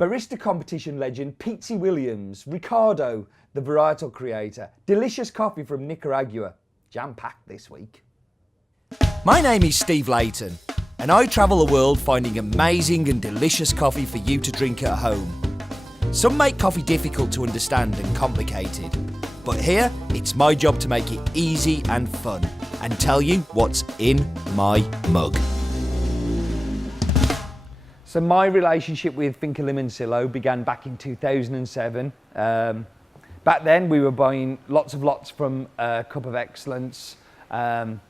Barista competition legend Pete Williams, Ricardo, the varietal creator, delicious coffee from Nicaragua. Jam-packed this week. My name is Steve Layton, and I travel the world finding amazing and delicious coffee for you to drink at home. Some make coffee difficult to understand and complicated, but here it's my job to make it easy and fun and tell you what's in my mug. So my relationship with Finca Limoncillo began back in 2007. Back then we were buying lots of lots from Cup of Excellence and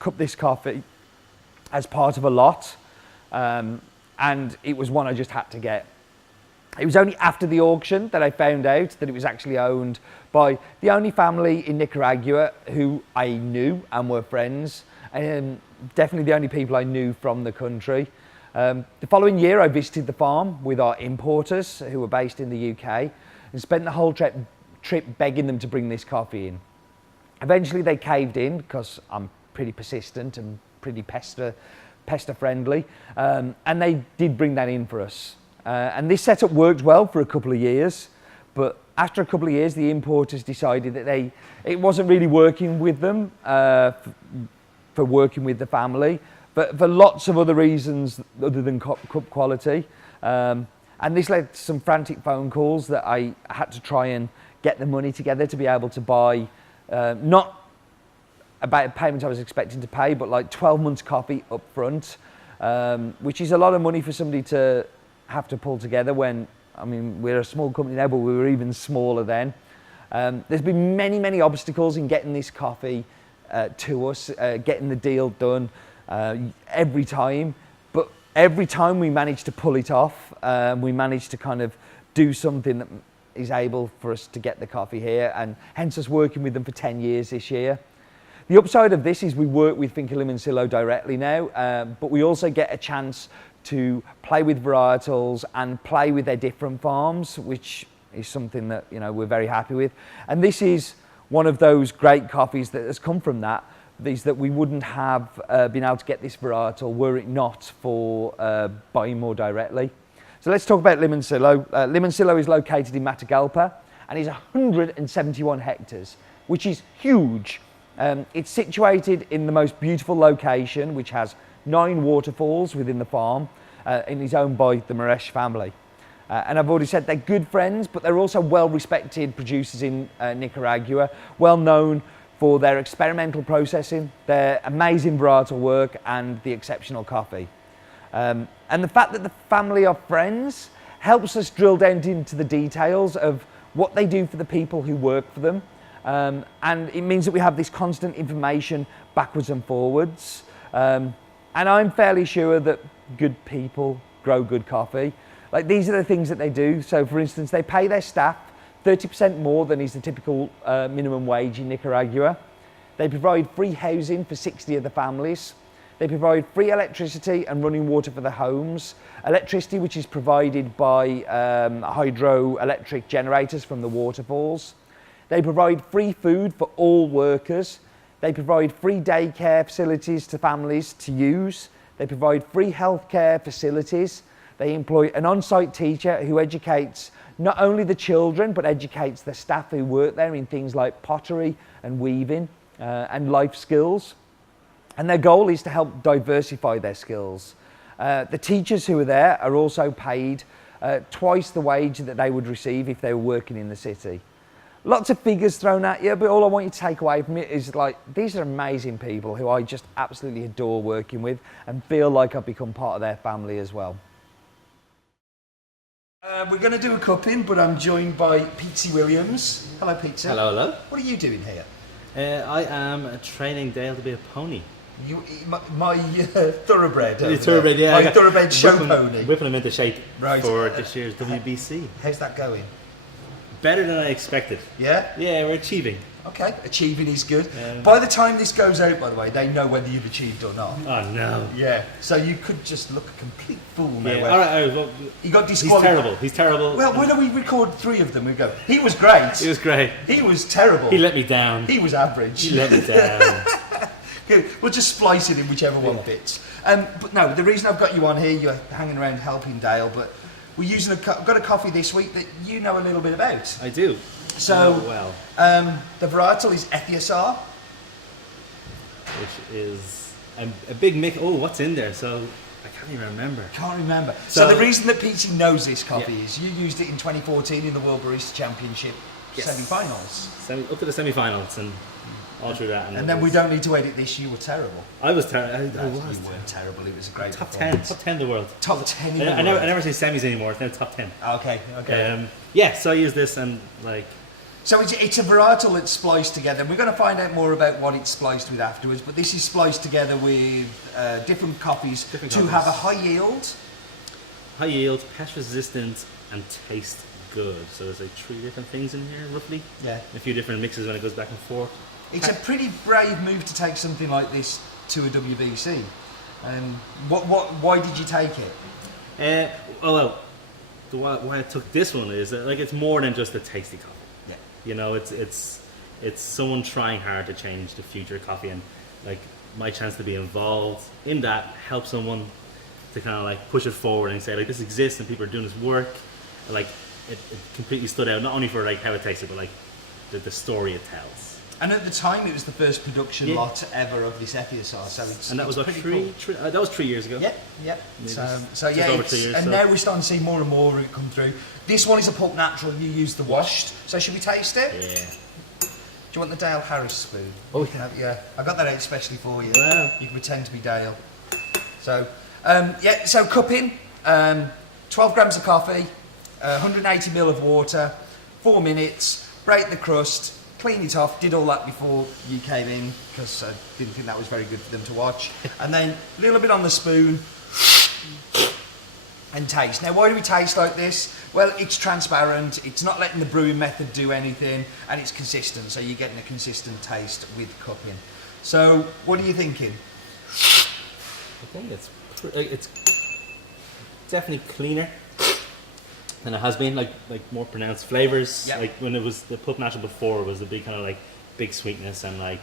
cup this coffee as part of a lot, and it was one I just had to get. It was only after the auction that I found out that it was actually owned by the only family in Nicaragua who I knew and were friends, and definitely the only people I knew from the country. The following year I visited the farm with our importers who were based in the UK and spent the whole trip begging them to bring this coffee in. Eventually they caved in because I'm pretty persistent and pretty pester friendly, and they did bring that in for us. And this setup worked well for a couple of years, but after a couple of years the importers decided that it wasn't really working with them for working with the family, but for lots of other reasons other than cup quality. And this led to some frantic phone calls that I had to try and get the money together to be able to buy, not about a payment I was expecting to pay, but like 12 months coffee up front, which is a lot of money for somebody to have to pull together when, I mean, we're a small company now, but we were even smaller then. There's been many, many obstacles in getting this coffee to us, getting the deal done every time, but every time we managed to pull it off, we managed to kind of do something that is able for us to get the coffee here, and hence us working with them for 10 years this year. The upside of this is we work with Finca Limoncillo directly now, but we also get a chance to play with varietals and play with their different farms, which is something that, you know, we're very happy with. And this is one of those great coffees that has come from that, is that we wouldn't have been able to get this varietal were it not for buying more directly. So let's talk about Limoncillo. Limoncillo is located in Matagalpa and is 171 hectares, which is huge. It's situated in the most beautiful location, which has 9 waterfalls within the farm, and is owned by the Moresh family. And I've already said they're good friends, but they're also well-respected producers in Nicaragua, well known for their experimental processing, their amazing varietal work, and the exceptional coffee. And the fact that the family are friends helps us drill down into the details of what they do for the people who work for them. And it means that we have this constant information backwards and forwards. And I'm fairly sure that good people grow good coffee. Like, these are the things that they do. So for instance, they pay their staff 30% more than is the typical minimum wage in Nicaragua. They provide free housing for 60 of the families. They provide free electricity and running water for the homes. Electricity which is provided by hydroelectric generators from the waterfalls. They provide free food for all workers. They provide free daycare facilities to families to use. They provide free healthcare facilities. They employ an on-site teacher who educates not only the children, but educates the staff who work there in things like pottery and weaving and life skills. And their goal is to help diversify their skills. The teachers who are there are also paid twice the wage that they would receive if they were working in the city. Lots of figures thrown at you, but all I want you to take away from it is, like, these are amazing people who I just absolutely adore working with and feel like I've become part of their family as well. We're going to do a cupping, but I'm joined by Pete Williams. Hello, Pete. Hello, hello. What are you doing here? I am training Dale to be a pony. My thoroughbred. Thoroughbred, yeah. My thoroughbred show pony. Whipping him into shape right. For this year's WBC. How's that going? Better than I expected. Yeah? Yeah, we're achieving. Okay, achieving is good. By the time this goes out, by the way, they know whether you've achieved or not. Oh, no. Yeah, so you could just look a complete fool now. Yeah. All right, well, he got disqualified. He's terrible. Well, when we record 3 of them, we go, he was great. He was great. He was terrible. He let me down. He was average. He let me down. Good. We'll just splice it in whichever one fits. But no, the reason I've got you on here, you're hanging around helping Dale, but we're using got a coffee this week that you know a little bit about. I do. So, well, the varietal is Ethiosar. which is a big mix. Oh, what's in there? So I can't even remember. Can't remember. So the reason that Peachy knows this coffee is you used it in 2014 in the World Barista Championship semi-finals. Up to the semi-finals and all through that. And then we don't need to edit this. You were terrible. I was terrible. You weren't terrible. It was a great Top performance. 10. Top 10 in the world. Top 10 in the world. I never say semis anymore. It's now top 10. Okay. Yeah, so I use this and like... So it's a varietal that's spliced together. We're going to find out more about what it's spliced with afterwards, but this is spliced together with different coffees to have a high yield. High yield, pest resistant, and taste good. So there's like 3 different things in here, roughly. Yeah. A few different mixes when it goes back and forth. It's a pretty brave move to take something like this to a WBC. Why did you take it? Why I took this one is that like it's more than just a tasty coffee. Yeah. You know, it's someone trying hard to change the future of coffee, and like my chance to be involved in that, help someone to kind of like push it forward and say like this exists and people are doing this work. And, like it completely stood out, not only for like how it tasted, but like the story it tells. And at the time, it was the first production lot ever of this Ethiosar, so that was about that was 3 years ago. Yep. So over 3 years. Now we're starting to see more and more of it come through. This one is a pulp natural. You use the washed. So should we taste it? Yeah. Do you want the Dale Harris spoon? Oh, yeah. I got that out especially for you. Wow. You can pretend to be Dale. So, so cupping, 12 grams of coffee, 180 ml of water, 4 minutes, break the crust, clean it off, did all that before you came in because I didn't think that was very good for them to watch. And then a little bit on the spoon and taste. Now why do we taste like this? Well, it's transparent, it's not letting the brewing method do anything, and it's consistent, so you're getting a consistent taste with cupping. So what are you thinking? I think it's definitely cleaner than it has been, like more pronounced flavors. Yep. Like when it was the Pulp Natural before, it was the big kind of like big sweetness and like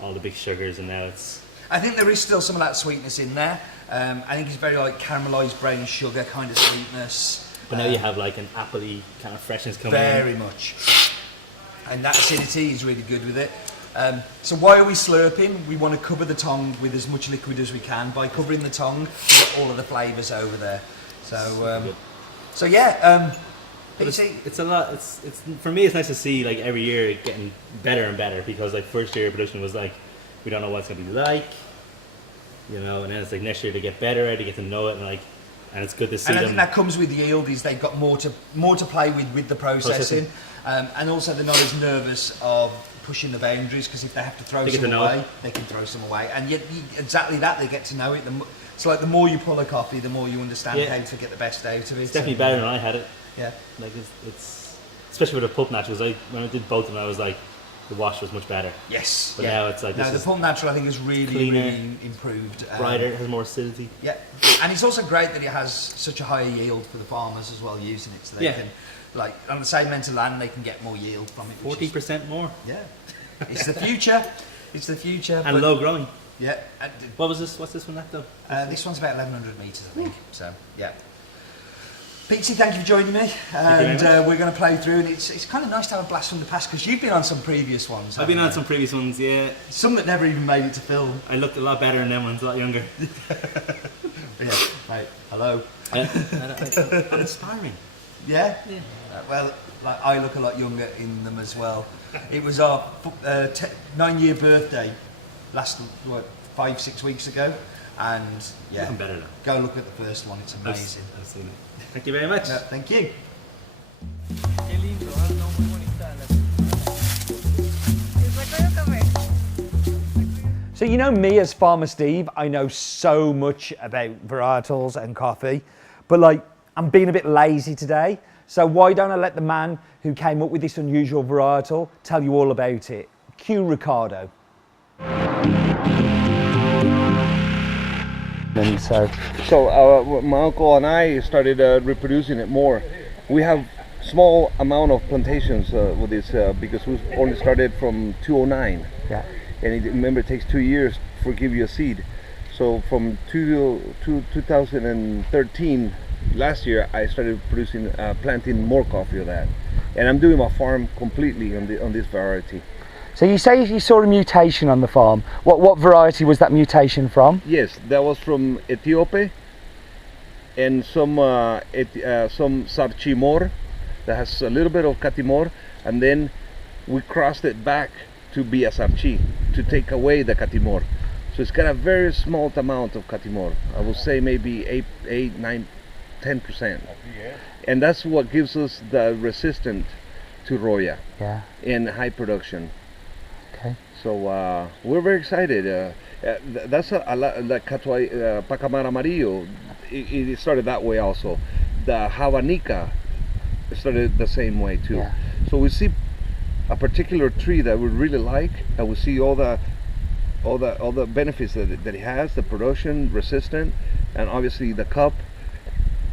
all the big sugars, and now it's... I think there is still some of that sweetness in there. I think it's very like caramelised brown sugar kind of sweetness. But now you have like an appley kind of freshness coming in. Very much. And that acidity is really good with it. So why are we slurping? We want to cover the tongue with as much liquid as we can. By covering the tongue, we get all of the flavours over there. So yeah, it's a lot. It's for me. It's nice to see like every year it getting better and better, because like first year production was like we don't know what it's gonna be like, you know, and then it's like next year to get better at it, to get to know it, and it's good to see and I them. think that comes with yield. Is they've got more to play with the processing. And also they're not as nervous of pushing the boundaries, because if they have to throw some away, they can throw some away, and yet exactly that, they get to know it. It's like the more you pull a coffee, the more you understand how to get the best out of it. It's definitely better than I had it. Yeah. Like it's especially with the Pulp Naturals. When I did both of them, I was like, the wash was much better. Yes. But now it's like the Pulp Natural I think is really cleaner, really improved. Brighter, it has more acidity. Yeah. And it's also great that it has such a high yield for the farmers as well using it, so they can, like on the same amount of land, they can get more yield from it. 40% more. Yeah. It's the future. It's the future. And low growing. Yeah. What was this? What's this one at though? This one's about 1,100 metres, I think. So, yeah. Peachy, thank you for joining me. And we're going to play through, and it's kind of nice to have a blast from the past, because you've been on some previous ones. I've been on some previous ones, yeah. Some that never even made it to film. I looked a lot better in them ones, a lot younger. Yeah, mate, hello. I'm inspiring. Yeah? Yeah. Well, like, I look a lot younger in them as well. It was our 9-year birthday last 5-6 weeks ago, and yeah, looking better now. Go look at the first one, it's amazing. I've seen it. Thank you very much. Yeah, thank you. So you know me as Farmer Steve, I know so much about varietals and coffee, but like I'm being a bit lazy today. So why don't I let the man who came up with this unusual varietal tell you all about it. Cue Ricardo. And so my uncle and I started reproducing it more. We have small amount of plantations with this because we only started from 2009. Yeah. And remember, it takes 2 years for give you a seed. So from 2013, last year I started planting more coffee of that, and I'm doing my farm completely on this variety. So you say you saw a mutation on the farm. What variety was that mutation from? Yes, that was from Ethiopia, and some Sarchimor that has a little bit of Katimor, and then we crossed it back to be a Sarchi to take away the Katimor. So it's got a very small amount of Katimor. I would say maybe 8, 9, 10%. And that's what gives us the resistant to Roya in high production. Okay. So we're very excited. That's the Pacamara Amarillo. It started that way also. The Javanica started the same way too. Yeah. So we see a particular tree that we really like, and we see all the benefits that it has, the production, resistant, and obviously the cup,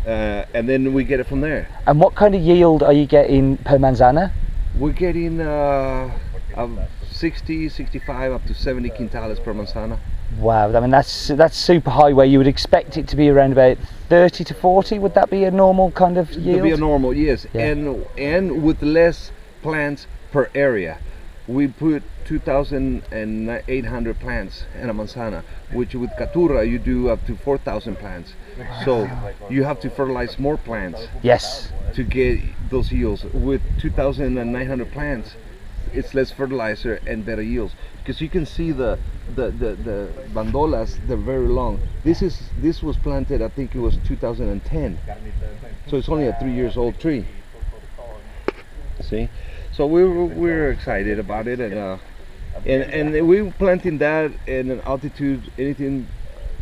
and then we get it from there. And what kind of yield are you getting per manzana? We're getting 60, 65, up to 70 quintales per manzana. Wow, I mean that's super high, where you would expect it to be around about 30 to 40. Would that be a normal kind of yield? It would be a normal, yes. Yeah. And with less plants per area. We put 2,800 plants in a manzana, which with Caturra you do up to 4,000 plants. So you have to fertilize more plants. Yes. To get those yields. With 2,900 plants, it's less fertilizer and better yields. Because you can see the bandolas, they're very long. This was planted, I think it was 2010. So it's only a 3 years old tree. See? So we're excited about it, and we're planting that in an altitude anything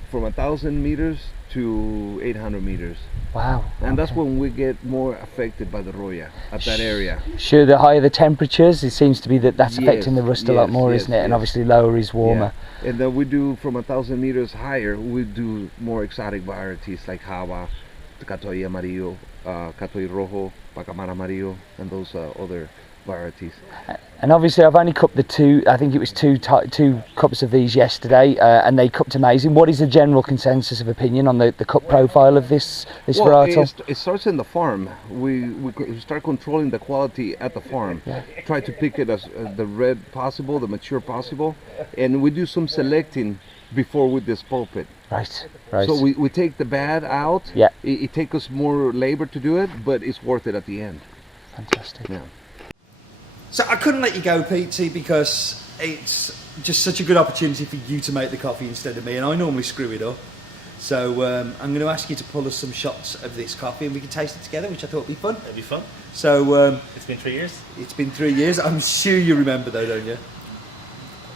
from 1,000 meters to 800 meters. Wow. And that's when we get more affected by the Roya at that area. Sure, the higher the temperatures, it seems to be that's affecting the rust a lot more, isn't it? And obviously lower is warmer. Yeah. And then we do from 1,000 meters higher, we do more exotic varieties like Java, Catoy Amarillo, Catoy Rojo, Pacamara Amarillo, and those other varieties. And obviously I've only cupped I think it was two cups of these yesterday, and they cupped amazing. What is the general consensus of opinion on the cup profile of this varietal? It starts in the farm. We start controlling the quality at the farm. Try to pick it as the red possible, the mature possible, and we do some selecting before we dispulp it. Right. So we take the bad out. Yeah. It takes us more labor to do it, but it's worth it at the end. Fantastic. Yeah. So I couldn't let you go, Pete, because it's just such a good opportunity for you to make the coffee instead of me, and I normally screw it up. So I'm going to ask you to pull us some shots of this coffee, and we can taste it together, which I thought would be fun. It'd be fun. So It's been 3 years. it's been 3 years. I'm sure you remember though, don't you?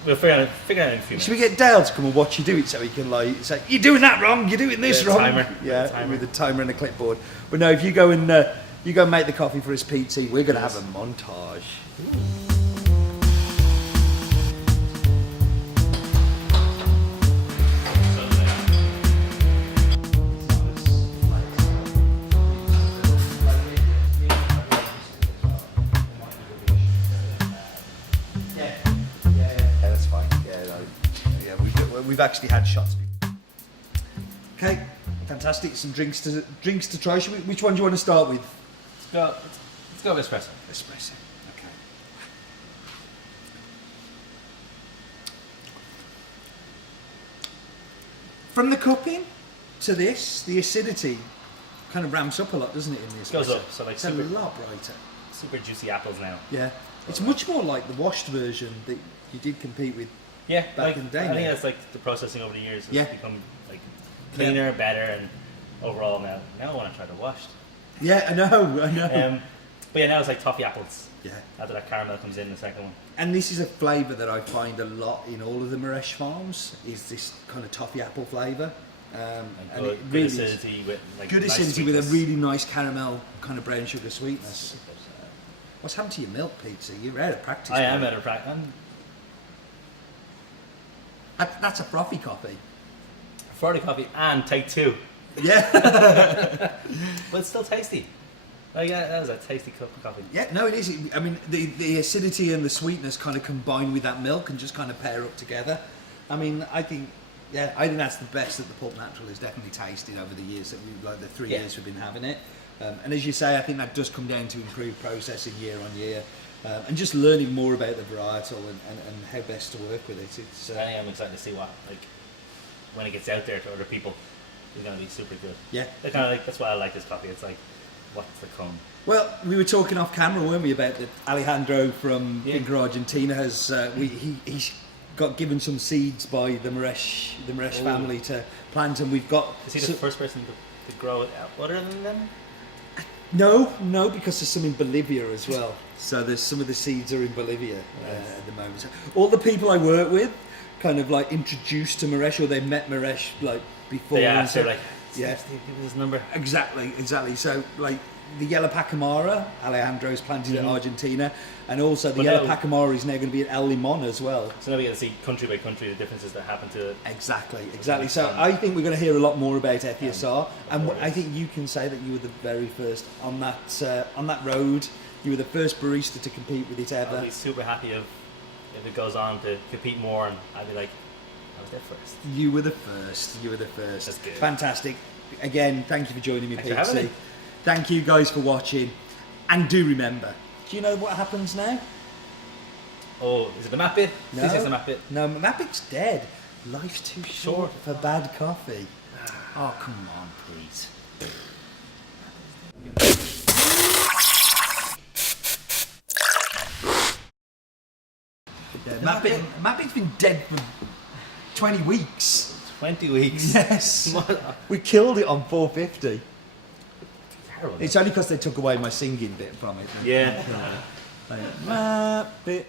We'll figure out in a few minutes. Should we get Dale to come and watch you do it so he can say, "You're doing that wrong. You're doing this wrong." Timer. Yeah, Timer. with a timer and a clipboard. But no, if you go and make the coffee for us, PT, we're going to have a montage. We've actually had shots before. Okay, fantastic. Some drinks to try. Which one do you want to start with? Let's go with espresso. Espresso. Okay. From the cupping to this, the acidity kind of ramps up a lot, doesn't it? In the espresso, Goes up. So like it's a lot brighter. super juicy apples now. Yeah, it's much more like the washed version that you did compete with. Yeah, Back in the day, I think yeah. that's like the processing over the years has Yeah. become like cleaner, better, and overall now I want to try the washed. Yeah, I know. But yeah, now it's like toffee apples. Yeah. After that caramel comes in the second one. And this is a flavour that I find a lot in all of the Maresh farms, is this kind of toffee apple flavour. And Good, it really good is acidity with like good nice acidity with a sweetness. really nice caramel kind of brown sugar sweetness. What's happened to your milk, Pete? You're out of practice. I am mate. out of practice. That's a frothy coffee. Frothy coffee and take two. Yeah. But it's still tasty. Like that was a tasty cup of coffee. Yeah, no, it is. I mean, the acidity and the sweetness kind of combine with that milk and just kind of pair up together. I mean, I think Yeah, I think that's the best that the Pulp Natural has definitely tasted over the years that we've, like the 3 years we've been having it. And as you say, I think that does come down to improved processing year on year, and just learning more about the varietal and how best to work with it. It's I'm excited to see what, like, when it gets out there to other people, it's going to be super good. Yeah. They're kind of like, that's why I like this coffee. It's like, what's to come? Well, we were talking off camera, weren't we, about that Alejandro from Finca Argentina has he's got given some seeds by the Maresh family to plant, and we've got. Is he the first person to grow it other than them? No, because there's some in Bolivia as well. So there's some of the seeds are in Bolivia at the moment. So all the people I work with, kind of like introduced to Maresh, or they met Maresh like before. Yeah, and so so like, yeah, give us his number. Exactly. So like the Yellow Pacamara, Alejandro's planted in Argentina, and also the Yellow Pacamara is now going to be at El Limon as well. So now we get to see country by country the differences that happen to it. Exactly. So I think we're going to hear a lot more about Ethiosar, and I think you can say that you were the very first on that road. You were the first barista to compete with it ever. I'll be super happy if it goes on to compete more, and I'll be like, I was there first. You were the first. That's good. Fantastic. Again, thank you for joining me, Thanks for having Pete. me. Thank you guys for watching, and do remember. Do you know what happens now? Oh, is it the map bit? No. Please say it's the map bit. No, Mapic's dead. Life's too short for bad coffee. Oh, come on, Pete. Mapic's been dead for 20 weeks. 20 weeks. Yes. We killed it on 450. Terrible. It's only because they took away my singing bit from it. Yeah. Like, Map it.